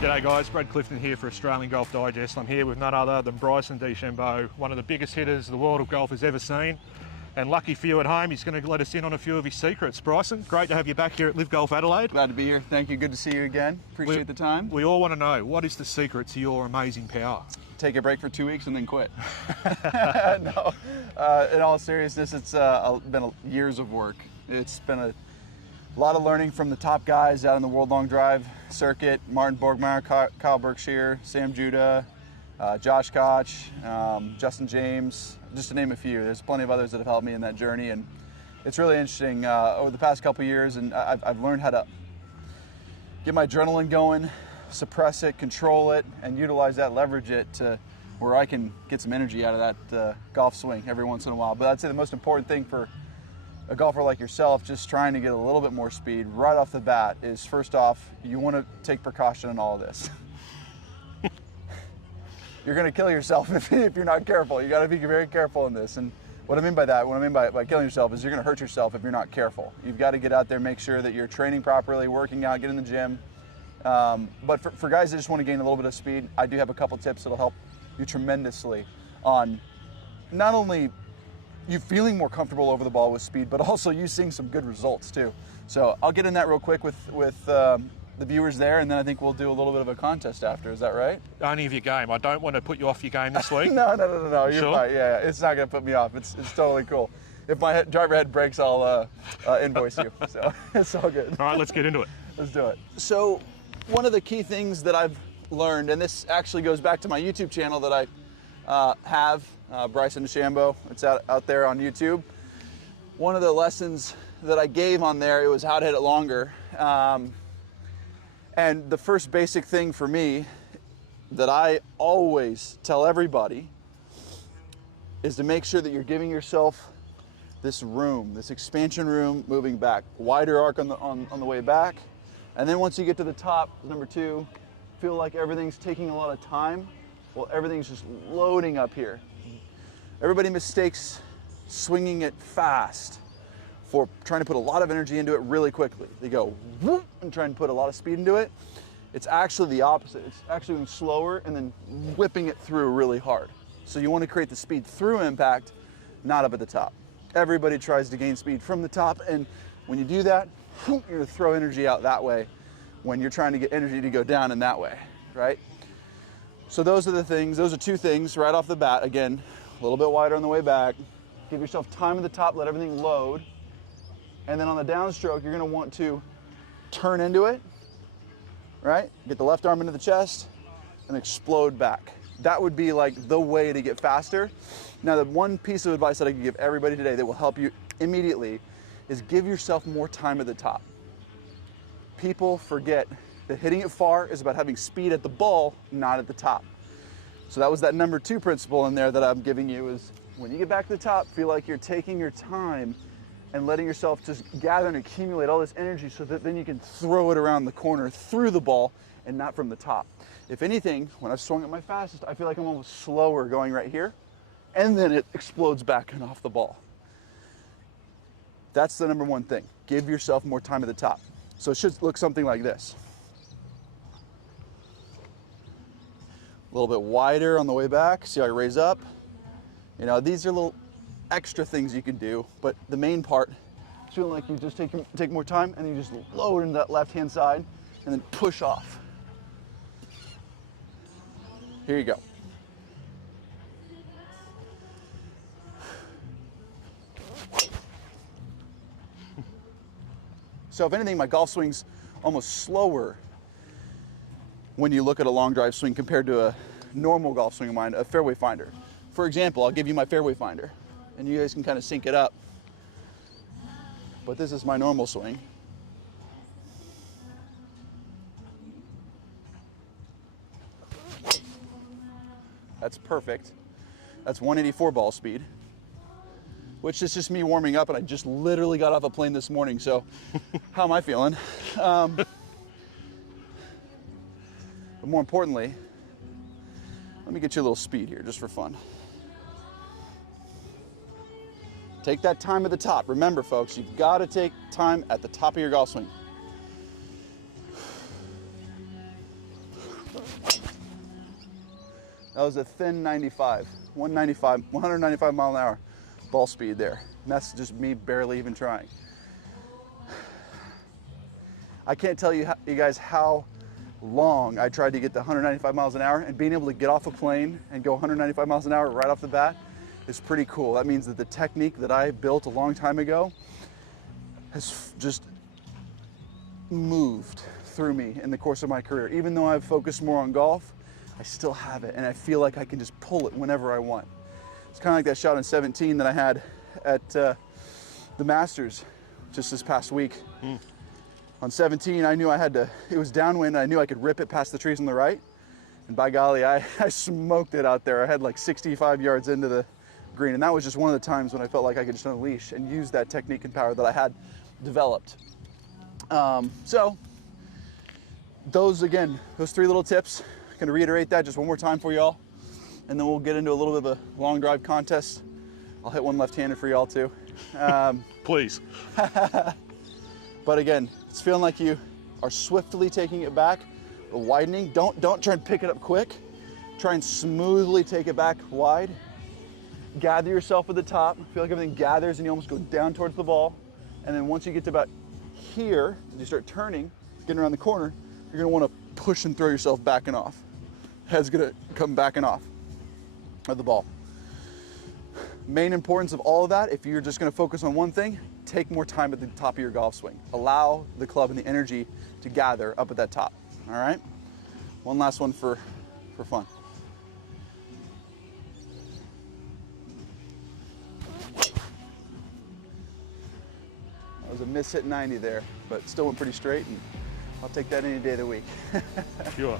G'day guys, Brad Clifton here for Australian Golf Digest. I'm here with none other than Bryson DeChambeau, one of the biggest hitters the world of golf has ever seen. And lucky for you at home, he's going to let us in on a few of his secrets. Bryson, great to have you back here at Live Golf Adelaide. Glad to be here. Thank you. Good to see you again. Appreciate the time. We all want to know, what is the secret to your amazing power? Take a break for 2 weeks and then quit. No, in all seriousness, it's been years of work. It's been a lot of learning from the top guys out in the World Long Drive circuit. Martin Borgmeyer, Kyle Berkshire, Sam Judah, Josh Koch, Justin James, just to name a few. There's plenty of others that have helped me in that journey, and it's really interesting over the past couple of years, and I've learned how to get my adrenaline going, suppress it, control it, and utilize that, leverage it to where I can get some energy out of that golf swing every once in a while. But I'd say the most important thing for a golfer like yourself, just trying to get a little bit more speed right off the bat, is first off, you want to take precaution in all of this. You're going to kill yourself if you're not careful. You got to be very careful in this. And what I mean by that, what I mean by killing yourself, is you're going to hurt yourself if you're not careful. You've got to get out there, make sure that you're training properly, working out, get in the gym. But for guys that just want to gain a little bit of speed, I do have a couple tips that'll help you tremendously on not only you feeling more comfortable over the ball with speed, but also you seeing some good results too. So I'll get in that real quick with the viewers there, and then I think we'll do a little bit of a contest after. Is that right? Only of your game. I don't want to put you off your game this week. No. You're sure? fine. Yeah, it's not going to put me off. It's totally cool. If my driver head breaks, I'll invoice you. So it's all good. All right, let's get into it. Let's do it. So one of the key things that I've learned, and this actually goes back to my YouTube channel that I have, Bryson DeChambeau. It's out there on YouTube. One of the lessons that I gave on there, it was how to hit it longer. And the first basic thing for me that I always tell everybody is to make sure that you're giving yourself this room, this expansion room, moving back. Wider arc on the way back. And then once you get to the top, number two, feel like everything's taking a lot of time. Well, everything's just loading up here. Everybody mistakes swinging it fast for trying to put a lot of energy into it really quickly. They go whoop and try and put a lot of speed into it. It's actually the opposite. It's actually going slower and then whipping it through really hard. So you want to create the speed through impact, not up at the top. Everybody tries to gain speed from the top, and when you do that, you're going to throw energy out that way when you're trying to get energy to go down in that way, right? So those are the things, those are two things right off the bat. Again, a little bit wider on the way back. Give yourself time at the top, let everything load. And then on the downstroke, you're gonna want to turn into it, right? Get the left arm into the chest and explode back. That would be like the way to get faster. Now, the one piece of advice that I can give everybody today that will help you immediately is give yourself more time at the top. People forget that hitting it far is about having speed at the ball, not at the top. So that was that number two principle in there that I'm giving you, is when you get back to the top, feel like you're taking your time and letting yourself just gather and accumulate all this energy so that then you can throw it around the corner through the ball and not from the top. If anything, when I've swung at my fastest, I feel like I'm almost slower going right here, and then it explodes back and off the ball. That's the number one thing. Give yourself more time at the top. So it should look something like this. A little bit wider on the way back. See how I raise up? You know, these are little extra things you can do, but the main part is feeling like you just take more time and you just load into that left-hand side and then push off. Here you go. So if anything, my golf swing's almost slower when you look at a long drive swing compared to a normal golf swing of mine, a fairway finder. For example, I'll give you my fairway finder, and you guys can kind of sync it up. But this is my normal swing. That's perfect. That's 184 ball speed, which is just me warming up, and I just literally got off a plane this morning, so how am I feeling? But more importantly, let me get you a little speed here just for fun. Take that time at the top. Remember, folks, you've got to take time at the top of your golf swing. That was a thin 195 mile an hour ball speed there. And that's just me barely even trying. I can't tell you guys how long I tried to get to 195 miles an hour, and being able to get off a plane and go 195 miles an hour right off the bat is pretty cool. That means that the technique that I built a long time ago has just moved through me in the course of my career. Even though I've focused more on golf, I still have it, and I feel like I can just pull it whenever I want. It's kind of like that shot in 17 that I had at the Masters just this past week. On 17, I knew I had to, it was downwind, and I knew I could rip it past the trees on the right. And by golly, I smoked it out there. I had like 65 yards into the green, and that was just one of the times when I felt like I could just unleash and use that technique and power that I had developed. So those 3 little tips, I'm gonna reiterate that just one more time for y'all, and then we'll get into a little bit of a long drive contest. I'll hit one left-handed for y'all too. Please. But again, it's feeling like you are swiftly taking it back, but widening. Don't try and pick it up quick. Try and smoothly take it back wide. Gather yourself at the top. Feel like everything gathers and you almost go down towards the ball. And then once you get to about here, and you start turning, getting around the corner, you're gonna wanna push and throw yourself back and off. Head's gonna come back and off of the ball. Main importance of all of that, if you're just gonna focus on one thing, take more time at the top of your golf swing. Allow the club and the energy to gather up at that top, all right? One last one for fun. That was a miss hit 90 there, but still went pretty straight, and I'll take that any day of the week. Sure.